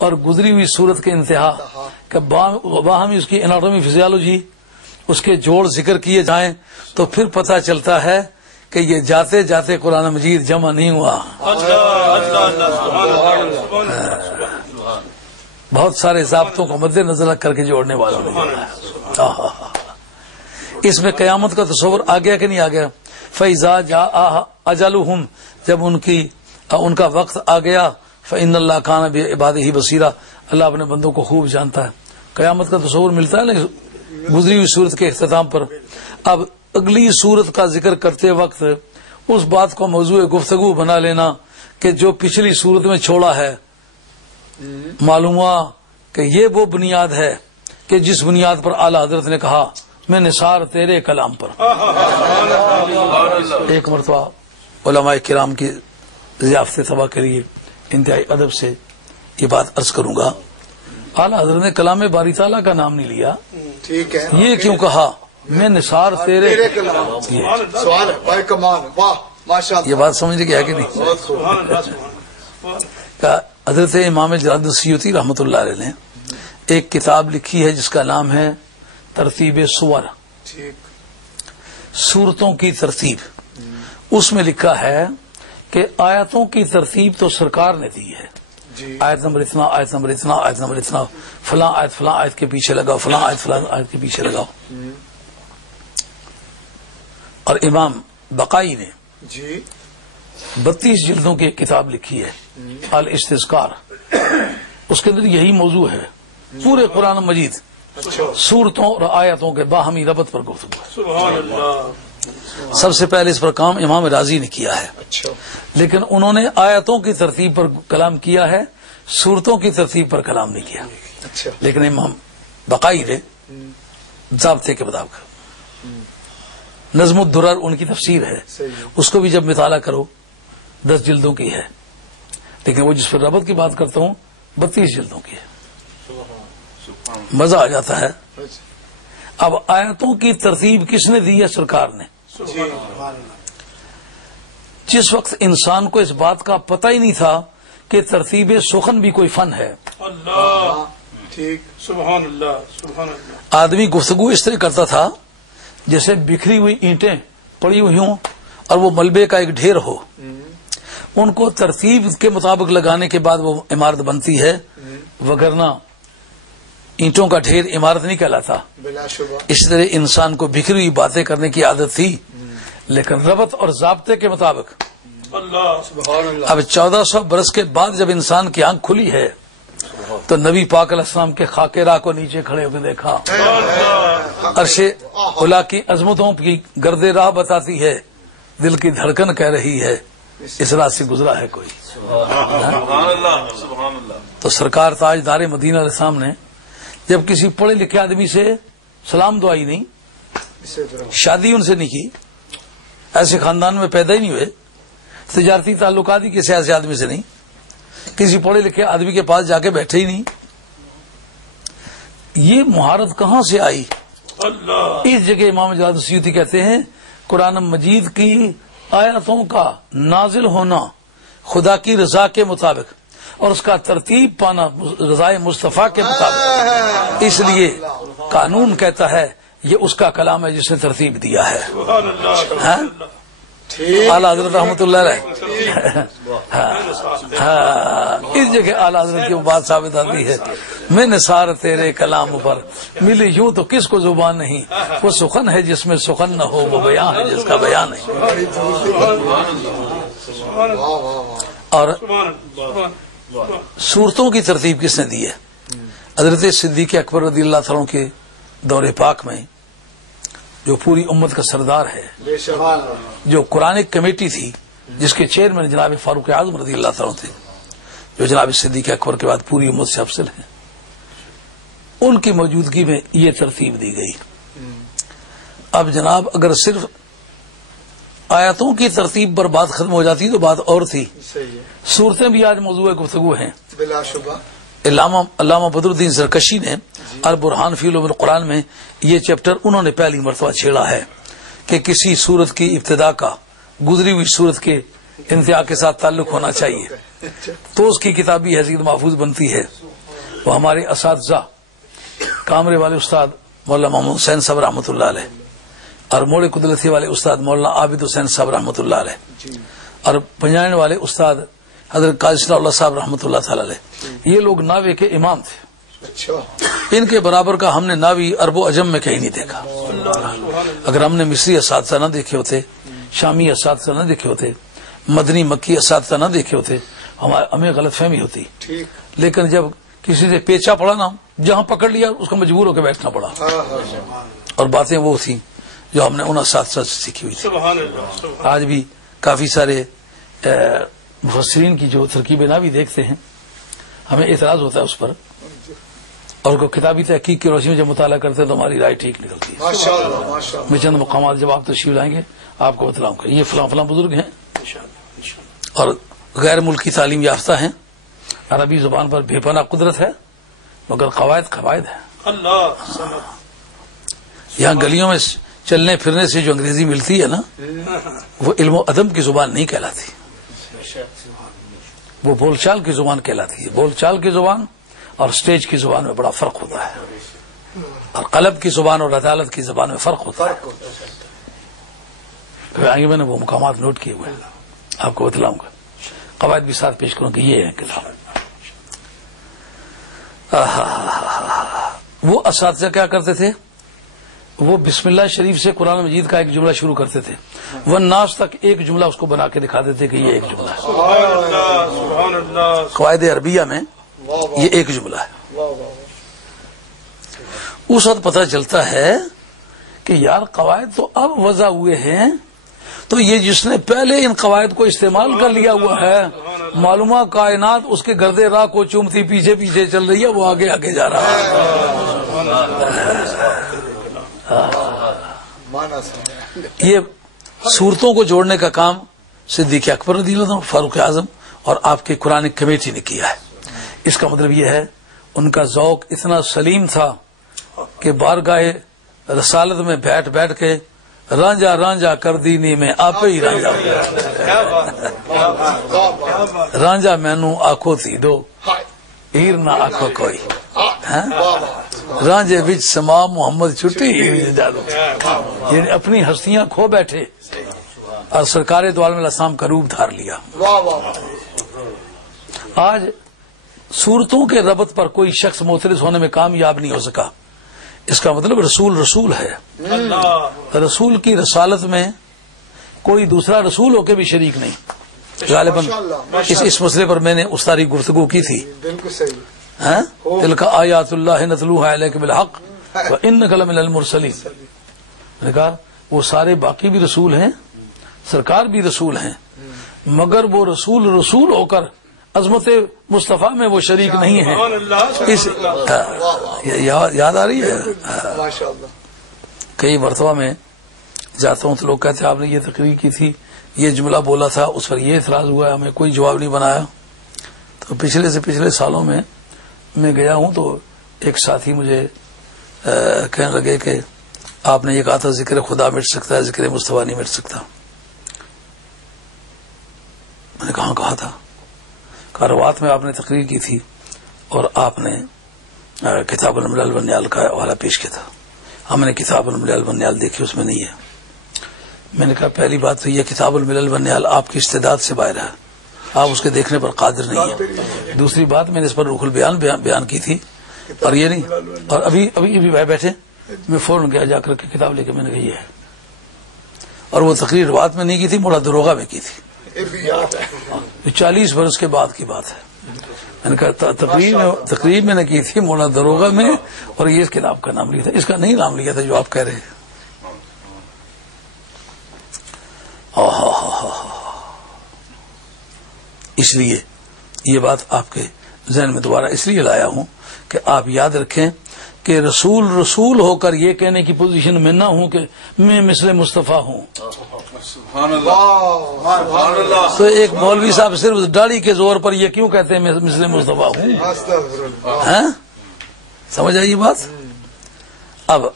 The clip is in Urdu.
اور گزری ہوئی صورت کے انتہا کہ باہمی اس کی اناٹومی فزیالوجی اس کے جوڑ ذکر کیے جائیں تو پھر پتہ چلتا ہے کہ یہ جاتے جاتے قرآن مجید جمع نہیں ہوا. بہت سارے ضابطوں کو مد نظر رکھ کر کے جوڑنے والوں نے جوڑا. اس میں قیامت کا تصور آ گیا کہ نہیں آ گیا؟ فَإِذَا جَاءَ أَجَلُهُمْ، جب ان کا وقت آ گیا، فَإِنَّ اللَّهَ كَانَ بِعِبَادِهِ بَصِيرًا، اللہ اپنے بندوں کو خوب جانتا ہے. قیامت کا تصور ملتا ہے نا گزری ہوئی صورت کے اختتام پر. اب اگلی صورت کا ذکر کرتے وقت اس بات کو موضوع گفتگو بنا لینا کہ جو پچھلی صورت میں چھوڑا ہے، معلوم ہوا کہ یہ وہ بنیاد ہے کہ جس بنیاد پر اعلیٰ حضرت نے کہا میں نثار تیرے کلام پر. ایک مرتبہ علماء کرام کی ضیافت طبع کے لیے انتہائی ادب سے یہ بات عرض کروں گا. اعلیٰ حضرت نے کلام باری تعالیٰ کا نام نہیں لیا. ٹھیک ہے، یہ کیوں کہا میں نثار تیرے کلام؟ سوال ہے کمال، واہ ماشاءاللہ. یہ بات سمجھ گیا کہ نہیں؟ حضرت امام جلال السیوطی رحمۃ اللہ علیہ نے ایک کتاب لکھی ہے جس کا نام ہے ترتیب سور، صورتوں کی ترتیب. اس میں لکھا ہے کہ آیتوں کی ترتیب تو سرکار نے دی ہے. آیت نمبر اتنا، آیت نمبر اتنا، آیت نمبر اتنا، فلاں آیت کے پیچھے لگاؤ، فلاں آیت کے پیچھے لگاؤ. اور امام بقائی نے 32 جلدوں کی ایک کتاب لکھی ہے الاستذکار. اس کے اندر یہی موضوع ہے، پورے قرآن مجید صورتوں اور آیتوں کے باہمی ربط پر گفتگو ہے. سب سے پہلے اس پر کام امام رازی نے کیا ہے، لیکن انہوں نے آیتوں کی ترتیب پر کلام کیا ہے، صورتوں کی ترتیب پر کلام نہیں کیا. لیکن امام بقائی نے ضابطے کے مطابق، نظم الدرر ان کی تفسیر ہے، اس کو بھی جب مطالعہ کرو 10 جلدوں کی ہے، لیکن وہ جس پر ربط کی بات کرتا ہوں 32 جلدوں کی ہے. مزہ آ جاتا ہے. اب آیتوں کی ترتیب کس نے دی ہے؟ سرکار نے. جس وقت انسان کو اس بات کا پتہ ہی نہیں تھا کہ ترتیب سخن بھی کوئی فن ہے. سبحان اللہ، سبحان اللہ. آدمی گفتگو اس طرح کرتا تھا جیسے بکھری ہوئی اینٹیں پڑی ہوئی ہوں اور وہ ملبے کا ایک ڈھیر ہو. ان کو ترتیب کے مطابق لگانے کے بعد وہ عمارت بنتی ہے، وگرنہ اینٹوں کا ڈھیر عمارت نہیں کہلاتا. اس طرح انسان کو بکھری ہوئی باتیں کرنے کی عادت تھی، لیکن ربط اور ضابطے کے مطابق. اب 1400 برس کے بعد جب انسان کی آنکھ کھلی ہے تو نبی پاک علیہ السلام کے خاکے راہ کو نیچے کھڑے ہو کے دیکھا. عرش علا کی عظمتوں کی گرد راہ بتاتی ہے، دل کی دھڑکن کہہ رہی ہے اس راہ سے گزرا ہے کوئی. تو سرکار تاجدار مدینہ علیہ السلام نے جب کسی پڑھے لکھے آدمی سے سلام دعائی نہیں، شادی ان سے نہیں کی، ایسے خاندان میں پیدا ہی نہیں ہوئے، تجارتی تعلقات ہی کسی ایسے آدمی سے نہیں، کسی پڑھے لکھے آدمی کے پاس جا کے بیٹھے ہی نہیں، یہ مہارت کہاں سے آئی؟ اس جگہ امام جلال السیوطی کہتے ہیں قرآن مجید کی آیتوں کا نازل ہونا خدا کی رضا کے مطابق اور اس کا ترتیب پانا رضائے مصطفیٰ کے مطابق، اس لیے قانون کہتا ہے یہ اس کا کلام ہے جس نے ترتیب دیا ہے. اعلیٰ حضرت رحمۃ اللہ علیہ اس جگہ اعلیٰ حضرت کی بات ثابت آتی ہے میں نثار تیرے کلام پر ملی یوں تو کس کو زبان نہیں، وہ سخن ہے جس میں سخن نہ ہو، وہ بیان ہے جس کا بیان نہیں. اور صورتوں کی ترتیب کس نے دی ہے؟ حضرت صدیق اکبر رضی اللہ تعالیٰ کے دور پاک میں جو پوری امت کا سردار ہے، جو قرآن کمیٹی تھی جس کے چیئرمین جناب فاروق اعظم رضی اللہ تعالیٰ تھے، جو جناب صدیق اکبر کے بعد پوری امت سے افضل ہیں، ان کی موجودگی میں یہ ترتیب دی گئی. اب جناب اگر صرف آیتوں کی ترتیب پر بات ختم ہو جاتی تو بات اور تھی. صورتیں بھی آج موضوع گفتگو ہیں. علامہ بدر الدین زرکشی نے البرہان فی علوم القرآن میں یہ چیپٹر انہوں نے پہلی مرتبہ چھیڑا ہے کہ کسی صورت کی ابتدا کا گزری ہوئی صورت کے انتہا کے ساتھ تعلق ہونا چاہیے، تو اس کی کتابی حیثیت محفوظ بنتی ہے. وہ ہمارے اساتذہ کامرے والے استاد مولانا محمد حسین صاحب رحمۃ اللہ علیہ اور موڑے قدرتی والے استاد مولانا عابد حسین صاحب رحمۃ اللہ علیہ اور پنجان والے استاد حضرت قاضی ثناء اللہ صاحب رحمۃ اللہ تعالی علیہ، یہ لوگ ناوے کے امام تھے. ان کے برابر کا ہم نے ناوی عرب و عجم میں کہیں نہیں دیکھا. اگر ہم نے مصری اساتذہ نہ دیکھے ہوتے، شامی اساتذہ نہ دیکھے ہوتے، مدنی مکی اساتذہ نہ دیکھے ہوتے، ہمیں غلط فہمی ہوتی. لیکن جب کسی سے پیچا پڑا نا، جہاں پکڑ لیا اس کو مجبور ہو کے بیٹھنا پڑا. اور باتیں وہ تھیں جو ہم نے ان اساتذہ سے سیکھی ہوئی تھی. آج بھی کافی سارے مفسرین کی جو ترکیب ناوی دیکھتے ہیں، ہمیں اعتراض ہوتا ہے اس پر، اور کو کتابی تحقیق کی روشنی میں جب مطالعہ کرتے ہیں تو ہماری رائے ٹھیک نکلتی ہے. میں چند مقامات جب آپ تشریف لائیں گے آپ کو بتلاؤں گا. یہ فلاں فلاں بزرگ ہیں اور غیر ملکی تعلیم یافتہ ہیں، عربی زبان پر بے پناہ قدرت ہے، مگر قواعد ہے. یہاں گلیوں میں چلنے پھرنے سے جو انگریزی ملتی ہے نا، وہ علم و ادب کی زبان نہیں کہلاتی، وہ بول چال کی زبان کہلاتی ہے. بول چال کی زبان اور سٹیج کی زبان میں بڑا فرق ہوتا ہے، اور قلب کی زبان اور عدالت کی زبان میں فرق ہوتا ہے. آگے میں نے وہ مقامات نوٹ کیے ہوئے آپ کو بتلاؤں گا. قواعد بھی ساتھ پیش کروں کہ یہ ہے کتاب. وہ اساتذہ کیا کرتے تھے؟ وہ بسم اللہ شریف سے قرآن مجید کا ایک جملہ شروع کرتے تھے، والناس تک ایک جملہ اس کو بنا کے دکھاتے تھے کہ یہ ایک جملہ ہے. قواعد عربیہ میں یہ ایک جملہ ہے. اس وقت پتہ چلتا ہے کہ یار قواعد تو اب وضع ہوئے ہیں، تو یہ جس نے پہلے ان قواعد کو استعمال کر لیا ہوا ہے، معلومہ کائنات اس کے گردے راہ کو چومتی پیچھے پیچھے چل رہی ہے، وہ آگے آگے جا رہا ہے. یہ صورتوں کو جوڑنے کا کام صدیق اکبر رضی اللہ عنہ، فاروق اعظم اور آپ کی قرآن کمیٹی نے کیا ہے. اس کا مطلب یہ ہے ان کا ذوق اتنا سلیم تھا کہ بارگاہ رسالت میں بیٹھ بیٹھ کے رانجا رانجا کر دینی میں آپ ہی رانجا رانجا مینو آنکھوں تھی دو ہیر نہ آنکھوں کوئی رانجے بچ سما محمد چھٹی جادو. یعنی اپنی ہستیاں کھو بیٹھے اور سرکار دو عالم الاسلام کا روپ دھار لیا. آج صورتوں کے ربط پر کوئی شخص معترض ہونے میں کامیاب نہیں ہو سکا. اس کا مطلب رسول ہے. رسول کی رسالت میں کوئی دوسرا رسول ہو کے بھی شریک نہیں. غالباً اس مسئلے پر میں نے اس تاریخ گفتگو کی تھی. بالکل صحیح. تلک آیات اللہ نتلوها علیک بالحق وانک لمن المرسلین. میں نے کہا وہ سارے باقی بھی رسول ہیں، سرکار بھی رسول ہیں، مگر وہ رسول ہو کر عظمت مصطفیٰ میں وہ شریک نہیں ہے. یاد آ رہی ہے؟ کئی مرتبہ میں جاتا ہوں تو لوگ کہتے ہیں آپ نے یہ تقریر کی تھی، یہ جملہ بولا تھا، اس پر یہ اعتراض ہوا ہے، ہمیں کوئی جواب نہیں بنایا. تو پچھلے سے پچھلے سالوں میں گیا ہوں تو ایک ساتھی مجھے کہنے لگے کہ آپ نے یہ کہا تھا ذکر خدا مٹ سکتا ہے، ذکر مصطفیٰ نہیں مٹ سکتا. میں نے کہا تھا؟ کاروات میں آپ نے تقریر کی تھی اور آپ نے کتاب الملل والنیال کا حوالہ پیش کیا تھا. ہم نے کتاب الملل والنیال دیکھی، اس میں نہیں ہے. میں نے کہا پہلی بات تو یہ کتاب الملل والنیال آپ کی استعداد سے باہر ہے، آپ اس کے دیکھنے پر قادر نہیں ہیں. دوسری بات میں نے اس پر روح البیان بیان کی تھی، اور یہ نہیں. اور ابھی بھائی بیٹھے، میں فوراً گیا جا کر کے کتاب لے کے میں نے کہا یہ ہے. اور وہ تقریر روات میں نہیں کی تھی، موڑا دروغہ میں کی تھی. 40 برس کے بعد کی بات ہے. میں نے کہا تقریر میں نے کی تھی موڑا دروغہ میں، اور یہ اس کتاب کا نام لیا تھا، اس کا نہیں نام لیا تھا جو آپ کہہ رہے ہیں. اس لیے یہ بات آپ کے ذہن میں دوبارہ اس لیے لایا ہوں کہ آپ یاد رکھیں کہ رسول ہو کر یہ کہنے کی پوزیشن میں نہ ہوں کہ میں مثل مصطفیٰ ہوں. تو ایک مولوی صاحب صرف داڑھی کے زور پر یہ کیوں کہتے ہیں مثل مصطفیٰ ہوں؟ سمجھ آئی یہ بات؟ اب